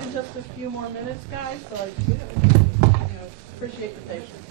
In just a few more minutes, guys, so I appreciate the patience.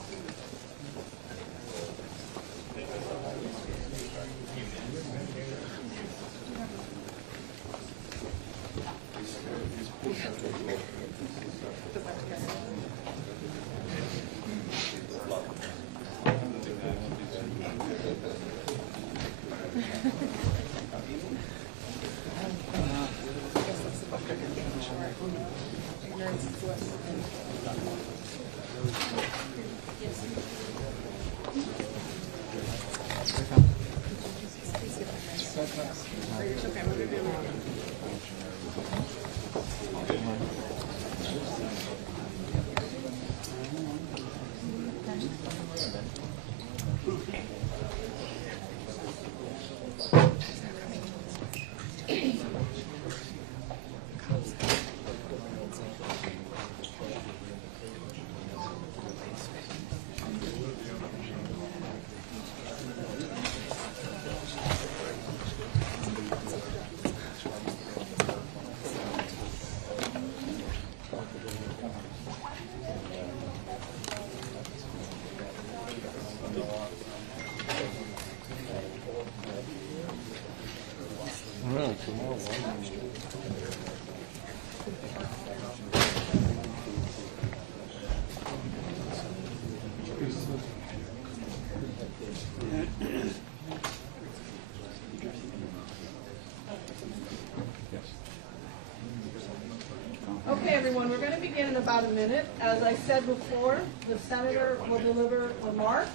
Okay, everyone, we're going to begin in about a minute. As I said before, the senator will deliver remarks.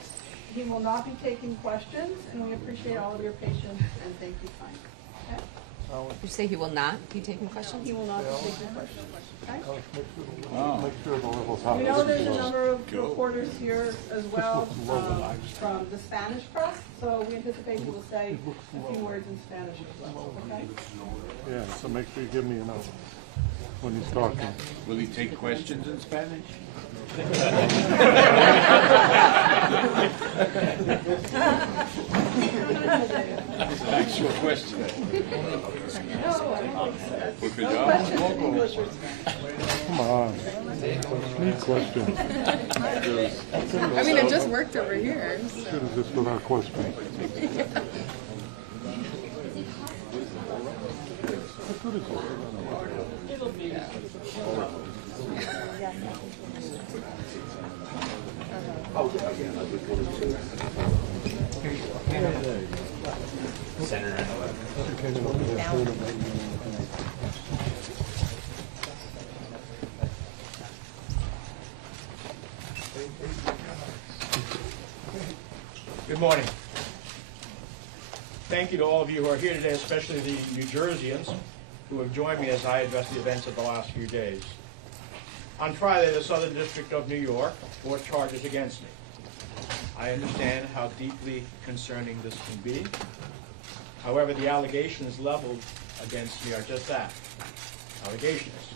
He will not be taking questions, and we appreciate all of your patience, and thank you kindly. Okay? You say he will not be taking questions? He will not be taking questions. Okay? Make sure the level's high. We know there's a number of reporters here as well from the Spanish press, so we anticipate he will say a few words in Spanish as well. Okay? Yeah, so make sure you give me a note when he's talking. Will he take questions in Spanish? Good No job. questions? Come on. Need questions. I mean, it just worked over here. So. Good as this without questions. How good is it? Good morning. Thank you to all of you who are here today, especially the New Jerseyans who have joined me as I address the events of the last few days. On Friday, the Southern District of New York brought charges against me. I understand how deeply concerning this can be. However, the allegations leveled against me are just that, allegations.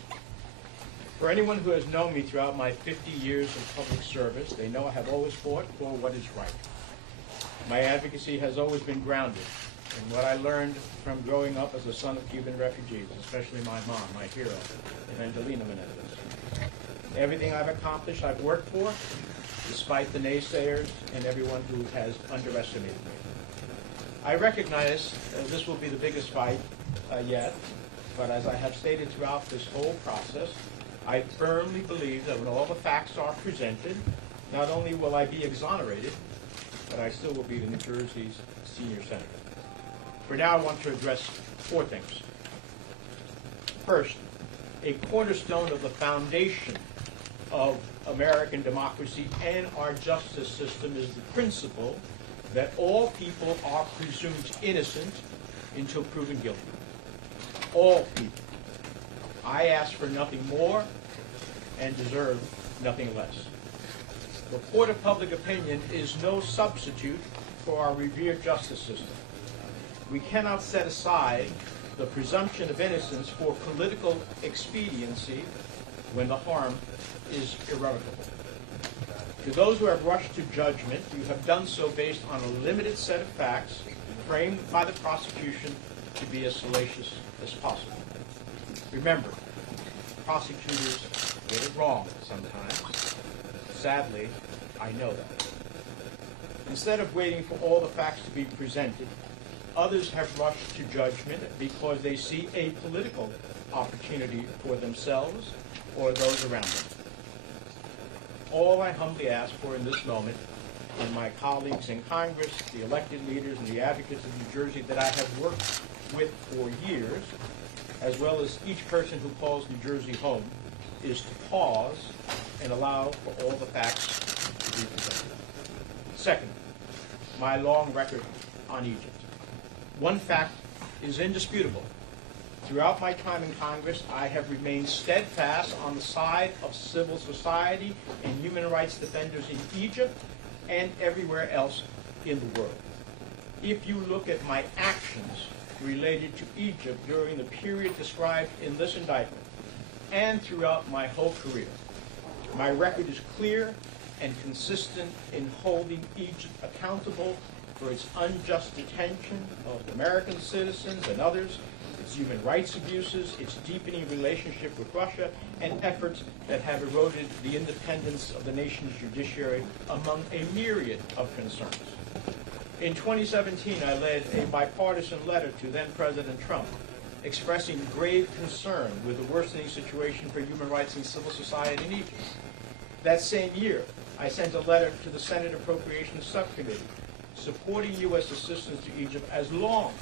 For anyone who has known me throughout my 50 years of public service, they know I have always fought for what is right. My advocacy has always been grounded in what I learned from growing up as a son of Cuban refugees, especially my mom, my hero, Evangelina Menendez. Everything I've accomplished, I've worked for, despite the naysayers and everyone who has underestimated me. I recognize this will be the biggest fight yet, but as I have stated throughout this whole process, I firmly believe that when all the facts are presented, not only will I be exonerated, but I still will be the New Jersey's senior senator. For now, I want to address four things. First, a cornerstone of the foundation of American democracy and our justice system is the principle that all people are presumed innocent until proven guilty. All people. I ask for nothing more and deserve nothing less. The court of public opinion is no substitute for our revered justice system. We cannot set aside the presumption of innocence for political expediency when the harm is irrevocable. To those who have rushed to judgment, you have done so based on a limited set of facts framed by the prosecution to be as salacious as possible. Remember, prosecutors get it wrong sometimes. Sadly, I know that. Instead of waiting for all the facts to be presented, others have rushed to judgment because they see a political opportunity for themselves or those around them. All I humbly ask for in this moment, and my colleagues in Congress, the elected leaders, and the advocates of New Jersey that I have worked with for years, as well as each person who calls New Jersey home, is to pause and allow for all the facts to be presented. Second, my long record on Egypt. One fact is indisputable. Throughout my time in Congress, I have remained steadfast on the side of civil society and human rights defenders in Egypt and everywhere else in the world. If you look at my actions related to Egypt during the period described in this indictment and throughout my whole career, my record is clear and consistent in holding Egypt accountable for its unjust detention of American citizens and others, its human rights abuses, its deepening relationship with Russia, and efforts that have eroded the independence of the nation's judiciary, among a myriad of concerns. In 2017, I led a bipartisan letter to then-President Trump expressing grave concern with the worsening situation for human rights and civil society in Egypt. That same year, I sent a letter to the Senate Appropriations Subcommittee supporting U.S. assistance to Egypt as long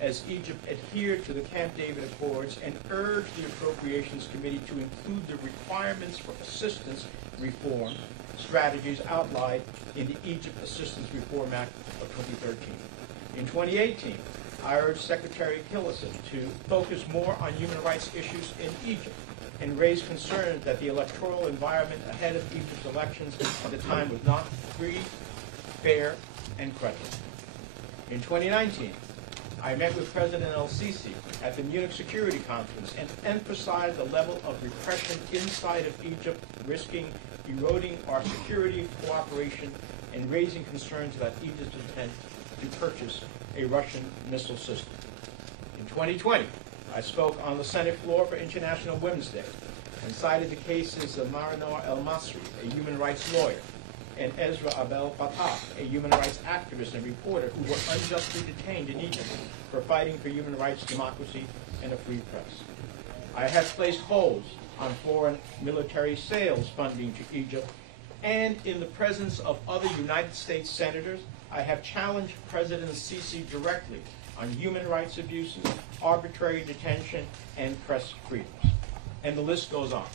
as Egypt adhered to the Camp David Accords and urged the Appropriations Committee to include the requirements for assistance reform strategies outlined in the Egypt Assistance Reform Act of 2013. In 2018, I urged Secretary Tillerson to focus more on human rights issues in Egypt and raised concerns that the electoral environment ahead of Egypt's elections at the time was not free, fair, and credible. In 2019, I met with President el-Sisi at the Munich Security Conference and emphasized the level of repression inside of Egypt, risking eroding our security cooperation and raising concerns about Egypt's intent to purchase a Russian missile system. In 2020, I spoke on the Senate floor for International Women's Day and cited the cases of Marinor El-Masri, a human rights lawyer, and Ezra Abel Fattah, a human rights activist and reporter who were unjustly detained in Egypt for fighting for human rights, democracy, and a free press. I have placed holds on foreign military sales funding to Egypt, and in the presence of other United States senators, I have challenged President Sisi directly on human rights abuses, arbitrary detention, and press freedoms. And the list goes on.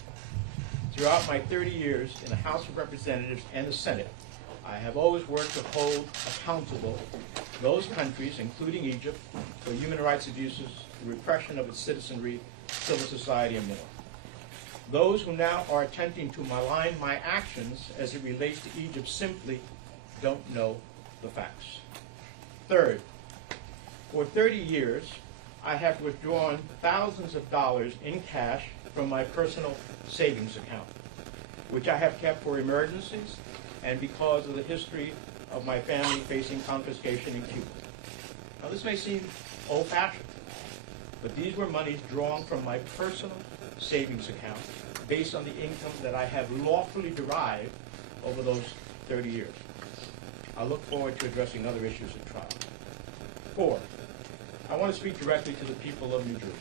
Throughout my 30 years in the House of Representatives and the Senate, I have always worked to hold accountable those countries, including Egypt, for human rights abuses, the repression of its citizenry, civil society, and more. Those who now are attempting to malign my actions as it relates to Egypt simply don't know the facts. Third, for 30 years, I have withdrawn thousands of dollars in cash from my personal savings account, which I have kept for emergencies and because of the history of my family facing confiscation in Cuba. Now, this may seem old-fashioned, but these were monies drawn from my personal savings account based on the income that I have lawfully derived over those 30 years. I look forward to addressing other issues at trial. Fourth, I want to speak directly to the people of New Jersey.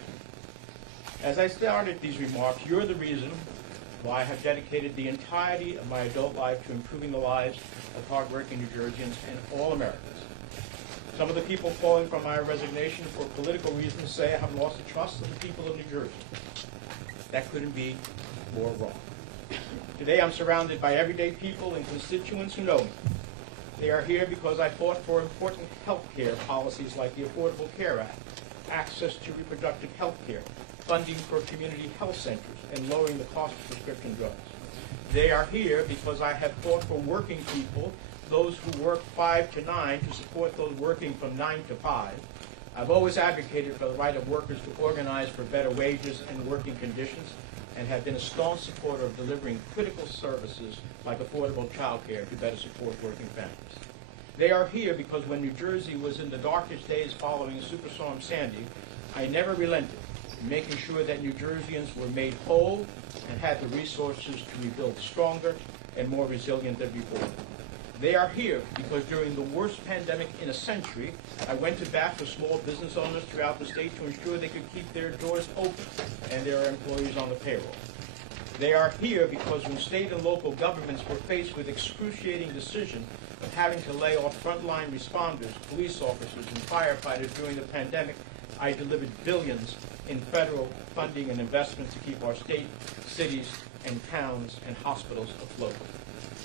As I started these remarks, you're the reason why I have dedicated the entirety of my adult life to improving the lives of hardworking New Jerseyans and all Americans. Some of the people calling for my resignation for political reasons say I have lost the trust of the people of New Jersey. That couldn't be more wrong. Today I'm surrounded by everyday people and constituents who know me. They are here because I fought for important health care policies like the Affordable Care Act, access to reproductive health care, funding for community health centers, and lowering the cost of prescription drugs. They are here because I have fought for working people, those who work 5 to 9, to support those working from 9 to 5. I've always advocated for the right of workers to organize for better wages and working conditions, and have been a staunch supporter of delivering critical services like affordable child care to better support working families. They are here because when New Jersey was in the darkest days following Superstorm Sandy, I never relented in making sure that New Jerseyans were made whole and had the resources to rebuild stronger and more resilient than before. They are here because during the worst pandemic in a century, I went to bat for small business owners throughout the state to ensure they could keep their doors open and their employees on the payroll. They are here because when state and local governments were faced with excruciating decision of having to lay off frontline responders, police officers, and firefighters during the pandemic, I delivered billions in federal funding and investments to keep our state, cities, and towns and hospitals afloat.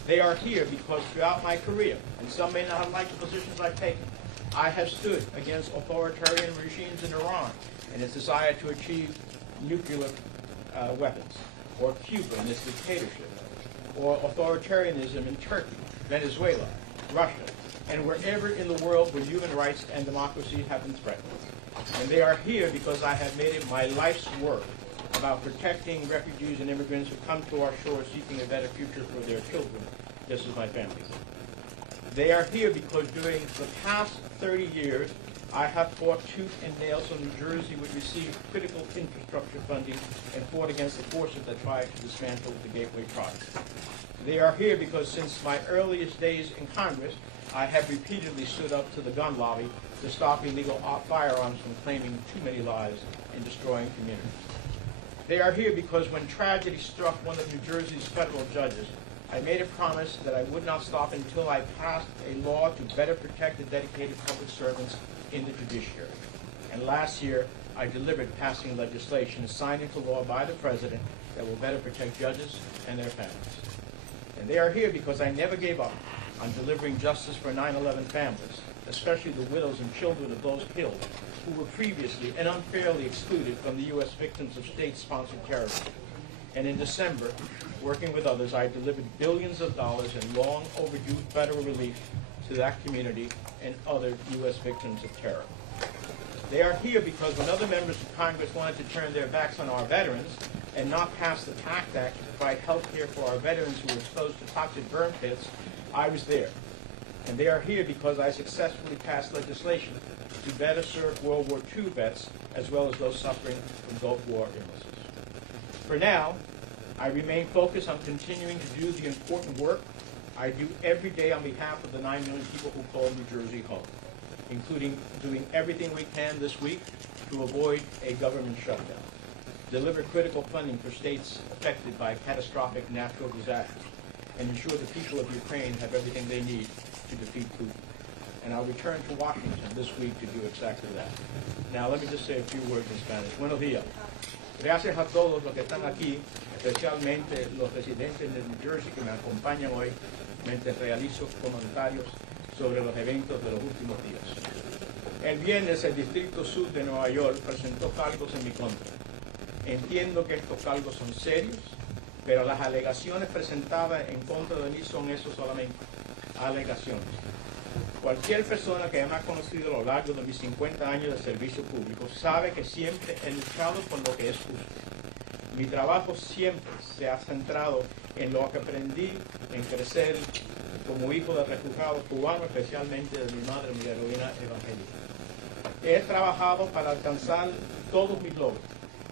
They are here because throughout my career, and some may not have liked the positions I've taken, I have stood against authoritarian regimes in Iran and its desire to achieve nuclear weapons, or Cuba and its dictatorship, or authoritarianism in Turkey, Venezuela, Russia, and wherever in the world where human rights and democracy have been threatened. And they are here because I have made it my life's work about protecting refugees and immigrants who come to our shores seeking a better future for their children, just as my family. They are here because during the past 30 years, I have fought tooth and nail so New Jersey would receive critical infrastructure funding and fought against the forces that tried to dismantle the Gateway Project. They are here because since my earliest days in Congress, I have repeatedly stood up to the gun lobby to stop illegal firearms from claiming too many lives and destroying communities. They are here because when tragedy struck one of New Jersey's federal judges, I made a promise that I would not stop until I passed a law to better protect the dedicated public servants in the judiciary. And last year, I delivered passing legislation signed into law by the President that will better protect judges and their families. And they are here because I never gave up on delivering justice for 9/11 families, especially the widows and children of those killed who were previously and unfairly excluded from the U.S. victims of state-sponsored terrorism. And in December, working with others, I delivered billions of dollars in long overdue federal relief to that community and other U.S. victims of terror. They are here because when other members of Congress wanted to turn their backs on our veterans and not pass the PACT Act to provide health care for our veterans who were exposed to toxic burn pits, I was there. And they are here because I successfully passed legislation to better serve World War II vets as well as those suffering from Gulf War illnesses. For now, I remain focused on continuing to do the important work I do every day on behalf of the 9 million people who call New Jersey home, including doing everything we can this week to avoid a government shutdown, deliver critical funding for states affected by catastrophic natural disasters, and ensure the people of Ukraine have everything they need to defeat Putin. And I'll return to Washington this week to do exactly that. Now, let me just say a few words in Spanish. Buenos días. Gracias a todos los que están aquí, especialmente los residentes de New Jersey que me acompañan hoy, mientras realizo comentarios sobre los eventos de los últimos días. El viernes, el Distrito Sur de Nueva York presentó cargos en mi contra. Entiendo que estos cargos son serios, pero las alegaciones presentadas en contra de mí son eso solamente, alegaciones. Cualquier persona que me ha conocido a lo largo de mis 50 años de servicio público sabe que siempre he luchado por lo que es justo. Mi trabajo siempre se ha centrado en lo que aprendí en crecer como hijo de refugiados cubanos, especialmente de mi madre, mi heroína evangélica. He trabajado para alcanzar todos mis logros,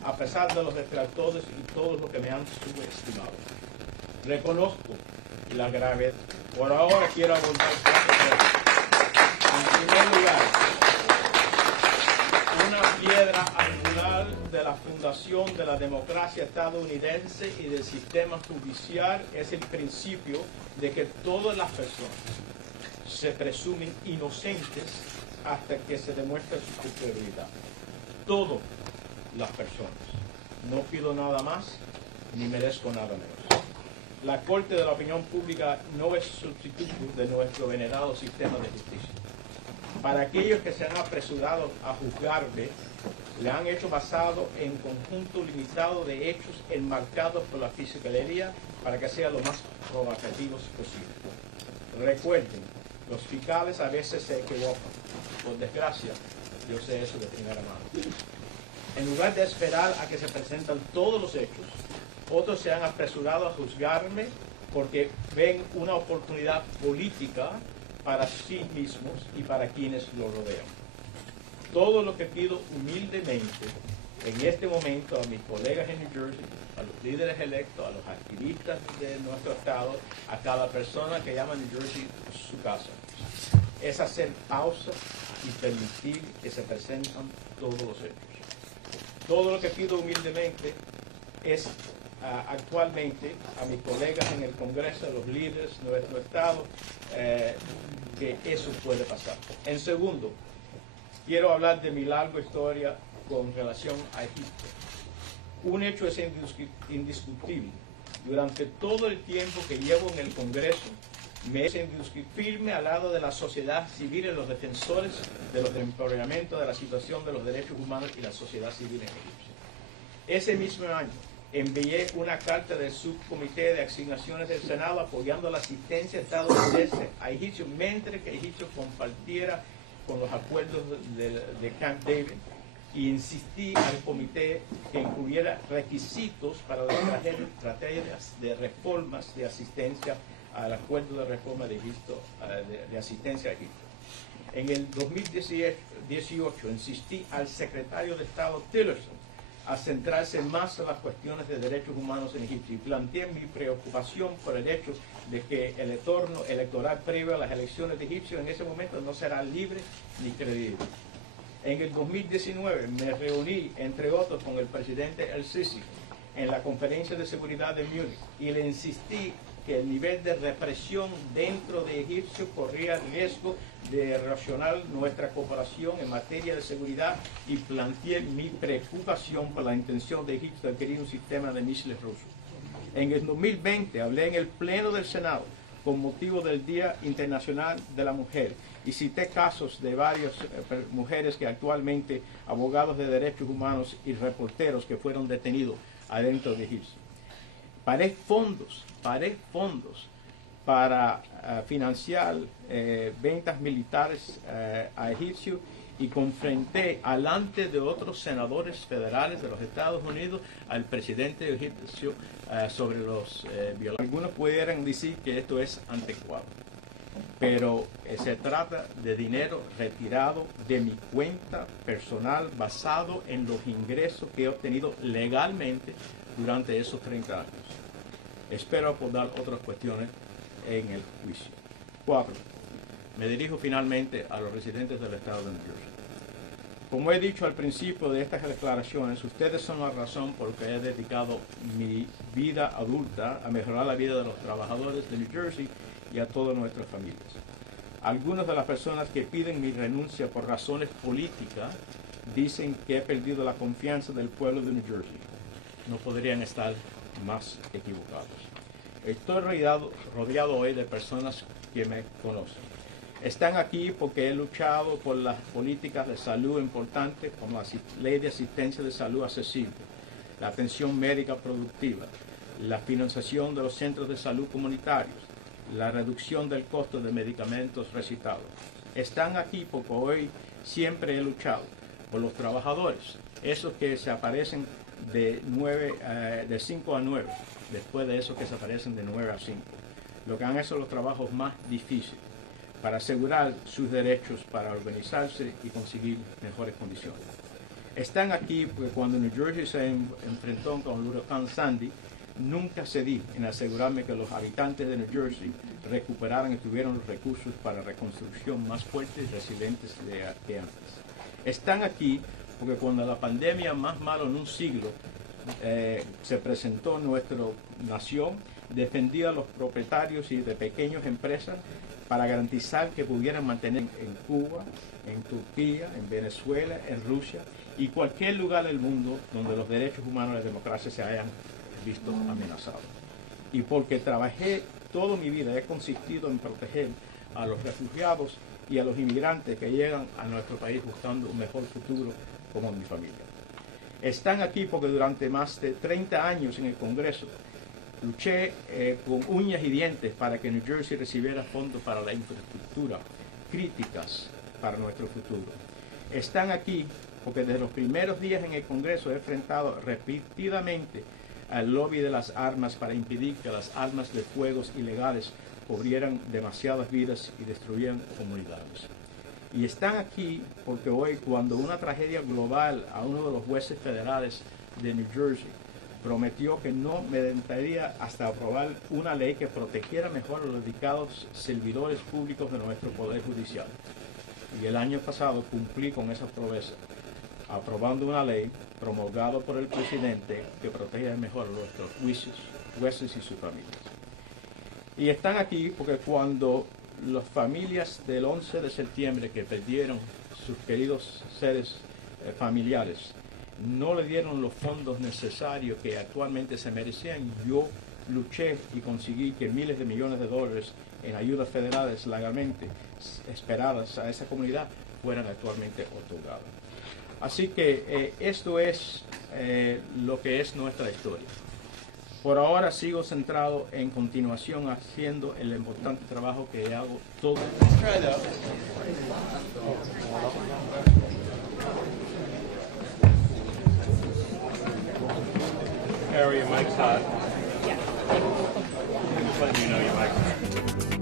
a pesar de los detractores y todos los que me han subestimado. Reconozco la gravedad. Por ahora quiero abordar cuatro temas. En primer lugar, una piedra angular de la fundación de la democracia estadounidense y del sistema judicial es el principio de que todas las personas se presumen inocentes hasta que se demuestre su culpabilidad. Todas las personas. No pido nada más ni merezco nada menos. La Corte de la Opinión Pública no es sustituto de nuestro venerado sistema de justicia. Para aquellos que se han apresurado a juzgarme, le han hecho basado en conjunto limitado de hechos enmarcados por la fiscalía para que sean lo más provocativos posible. Recuerden, los fiscales a veces se equivocan. Por desgracia, yo sé eso de primera mano. En lugar de esperar a que se presentan todos los hechos, otros se han apresurado a juzgarme porque ven una oportunidad política para sí mismos y para quienes lo rodean. Todo lo que pido humildemente en este momento a mis colegas en New Jersey, a los líderes electos, a los activistas de nuestro estado, a cada persona que llama a New Jersey su casa, es hacer pausa y permitir que se presenten todos los hechos. Todo lo que pido humildemente es actualmente a mis colegas en el Congreso, a los líderes de nuestro estado, que eso puede pasar. En segundo, quiero hablar de mi larga historia con relación a Egipto. Un hecho es indiscutible. Durante todo el tiempo que llevo en el Congreso, me he firme al lado de la sociedad civil y los defensores de los empoderamientos de la situación de los derechos humanos y la sociedad civil en Egipto. Ese mismo año, envié una carta del subcomité de asignaciones del Senado apoyando la asistencia estadounidense a Egipto, mientras que Egipto compartiera con los acuerdos de Camp David, y insistí al comité que incluyera requisitos para las estrategias de reformas de asistencia al acuerdo de reforma de Egipto, de asistencia a Egipto. En el 2018 insistí al secretario de Estado Tillerson a centrarse más en las cuestiones de derechos humanos en Egipto y planteé mi preocupación por el hecho de que el entorno electoral previo a las elecciones de Egipto en ese momento no será libre ni creíble. En el 2019 me reuní, entre otros, con el presidente el-Sisi en la Conferencia de Seguridad de Múnich y le insistí que el nivel de represión dentro de Egipto corría riesgo de erosionar nuestra cooperación en materia de seguridad y planteé mi preocupación por la intención de Egipto de adquirir un sistema de misiles rusos. En el 2020 hablé en el Pleno del Senado con motivo del Día Internacional de la Mujer y cité casos de varias mujeres que actualmente abogados de derechos humanos y reporteros que fueron detenidos adentro de Egipto. Paré fondos para financiar ventas militares a Egipto y confronté delante de otros senadores federales de los Estados Unidos al presidente de Egipto sobre los violaciones. Algunos pudieran decir que esto es anticuado. pero se trata de dinero retirado de mi cuenta personal basado en los ingresos que he obtenido legalmente durante esos 30 años. Espero abordar otras cuestiones en el juicio. 4. Me dirijo finalmente a los residentes del estado de New Jersey. Como he dicho al principio de estas declaraciones, ustedes son la razón por la que he dedicado mi vida adulta a mejorar la vida de los trabajadores de New Jersey y a todas nuestras familias. Algunas de las personas que piden mi renuncia por razones políticas dicen que he perdido la confianza del pueblo de New Jersey. No podrían estar más equivocados. Estoy rodeado hoy de personas que me conocen. Están aquí porque he luchado por las políticas de salud importantes como la ley de asistencia de salud accesible, la atención médica productiva, la financiación de los centros de salud comunitarios, la reducción del costo de medicamentos recetados. Están aquí porque hoy siempre he luchado por los trabajadores, esos que se aparecen de 5 a 9, después de esos que se aparecen de 9 a 5, lo que han hecho los trabajos más difíciles, para asegurar sus derechos, para organizarse y conseguir mejores condiciones. Están aquí porque cuando New Jersey se enfrentó con el huracán Sandy, nunca cedí en asegurarme que los habitantes de New Jersey recuperaran y tuvieran los recursos para reconstrucción más fuertes y resilientes que antes. Están aquí porque cuando la pandemia más mala en un siglo se presentó en nuestra nación, defendía a los propietarios y de pequeñas empresas para garantizar que pudieran mantener en Cuba, en Turquía, en Venezuela, en Rusia y cualquier lugar del mundo donde los derechos humanos y la democracia se hayan visto amenazados. Y porque trabajé toda mi vida, he consistido en proteger a los refugiados y a los inmigrantes que llegan a nuestro país buscando un mejor futuro como mi familia. Están aquí porque durante más de 30 años en el Congreso luché con uñas y dientes para que New Jersey recibiera fondos para la infraestructura críticas para nuestro futuro. Están aquí porque desde los primeros días en el Congreso he enfrentado repetidamente al lobby de las armas para impedir que las armas de fuego ilegales cubrieran demasiadas vidas y destruyeran comunidades. Y están aquí porque hoy, cuando una tragedia global a uno de los jueces federales de New Jersey prometió que no me detendría hasta aprobar una ley que protegiera mejor a los dedicados servidores públicos de nuestro Poder Judicial. Y el año pasado cumplí con esa promesa, aprobando una ley promulgada por el presidente que protege mejor a nuestros jueces y sus familias. Y están aquí porque cuando las familias del 11 de septiembre que perdieron sus queridos seres familiares no le dieron los fondos necesarios que actualmente se merecían, yo luché y conseguí que miles de millones de dólares en ayudas federales legalmente esperadas a esa comunidad fueran actualmente otorgadas. Así que esto es lo que es nuestra historia. Por ahora sigo centrado en continuación haciendo el importante trabajo que hago todo el día. Harry, your mic's hot. Just letting you know your mic's hot.